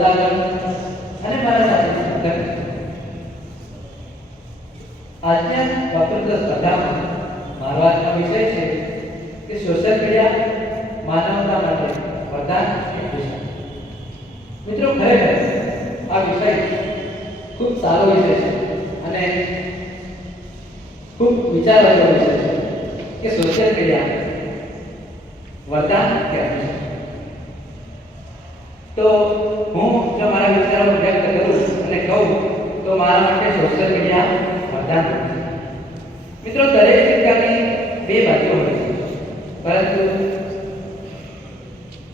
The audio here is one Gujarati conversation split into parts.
શ્રોતાગણ અને મારા સાથે આજના વક્તૃત્વ સ્પર્ધામાં મારો આજનો વિષય છે કે સોશિયલ મીડિયા માનવતા માટે વરદાન કે દુશ્મન। મિત્રો, ખરેખર આ વિષય ખૂબ સારો વિષય છે અને ખૂબ વિચારવાનો વિષય છે કે સોશિયલ મીડિયા વરદાન કે દુશ્મન। તો હું જો મારા વિચારો વ્યક્ત કરું અને કહું તો મારા માટે સોશિયલ મીડિયા વરદાન છે। મિત્રો, દરેક સિક્કાની બે બાજુ હોય છે, પરંતુ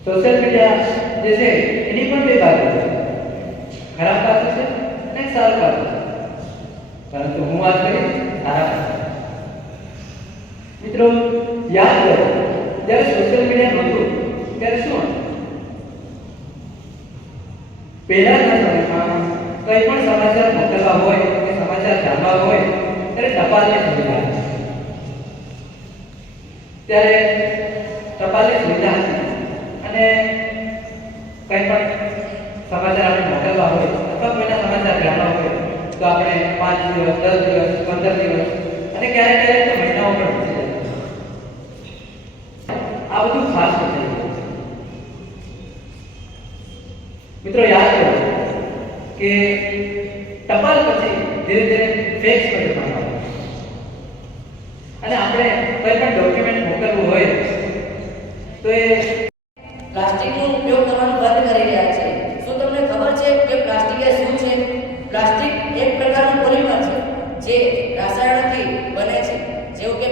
સોશિયલ મીડિયા જે છે એની પણ બે બાજુ છે, ખરાબ બાજુ છે અને સારી બાજુ છે, પરંતુ હું વાત કરીશ સારા બાજુ। મિત્રો, યાદ કરો જ્યારે સોશિયલ મીડિયા નહોતું ત્યારે શું હતું? પહેલાના સમયમાં કંઈ પણ સમાચાર મોકલવા હોય કે સમાચાર જાણવા હોય ત્યારે ટપાલની સુવિધા હતી। ત્યારે ટપાલની સુવિધા હતી અને કંઈ પણ સમાચાર આપણે મોકલવા હોય અથવા કોઈના સમાચાર જાણવા હોય તો આપણે 5 દિવસ 10 દિવસ 15 દિવસ અને ક્યારેક ક્યારેક તો મહિનાઓ પણ વીતી જતા। આ બધું ખાસ થઈ ગયું। મિત્રો, યાદ કરો કે ટપાલ પછી ધીરે ધીરે ફેક્સ પર જમાનો અને આપણે કોઈ પણ ડોક્યુમેન્ટ મોકલવું હોય તો એ પ્લાસ્ટિકનો ઉપયોગ કરવાનો બંધ કરી રહ્યા છે। શું તમને ખબર છે કે પ્લાસ્ટિક એ શું છે? પ્લાસ્ટિક એક પ્રકારનું પોલિમર છે જે રસાયણોથી બને છે, જેવું કે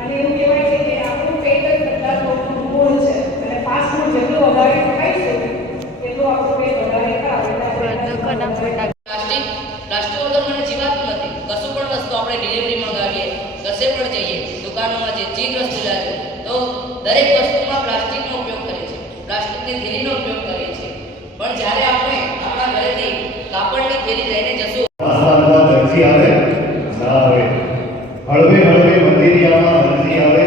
અને એવું કહેવાય છે કે આપણું પેટ જ બધા લોકોનું મૂળ છે અને ફાસ્ટ ફૂડ જેટલું વધારે ખાઈશું એટલું આપણું પેટ વધારે ખાવે. પ્લાસ્ટિક વગર મને જીવાતું નથી. કશું પણ વસ્તુ આપણે ડિલિવરી મંગાવીએ, કશે પણ જઈએ, દુકાનોમાં જે ચીજ વસ્તુ લાગે તો દરેક વસ્તુમાં પ્લાસ્ટિકનો ઉપયોગ કરે છે, પ્લાસ્ટિકની થેલીનો ઉપયોગ કરીએ છીએ. પણ જ્યારે આપણે આપણા ઘરેથી કાપડની થેલી લઈને જશું દરજી આવે ના આવે, હળવે હળવે મંદિરિયામાં દરજી આવે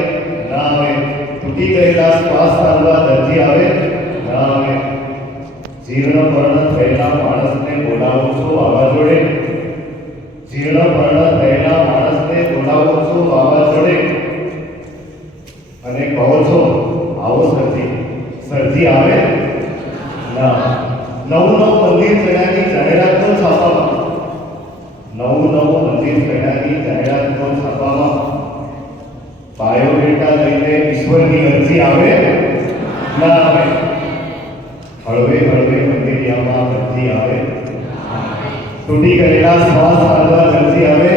ના આવે, તૂટી ગયેલા શ્વાસ તારવા દરજી આવે ના આવે, જીર્ણ પર્ણ થયેલા માણસને બોલાવો છો વાવાઝોડે, જીર્ણ પર્ણ થયેલા માણસને બોલાવો છો વાવાઝોડે અને કહો છો આવો સરજી, સરજી આવે ના. નવું મંદિર થયાની જાહેરાત તો છાપામાં, નવું મંદિર થયાની જાહેરાત તો છાપામાં, બાયોડેટા લઈને ઈશ્વરની અરજી આવે ના આવે, હળવે હળવે મંદિરિયામાં અરજી આવે, તૂટી ગયેલા શ્વાસ હાલવા અરજી આવે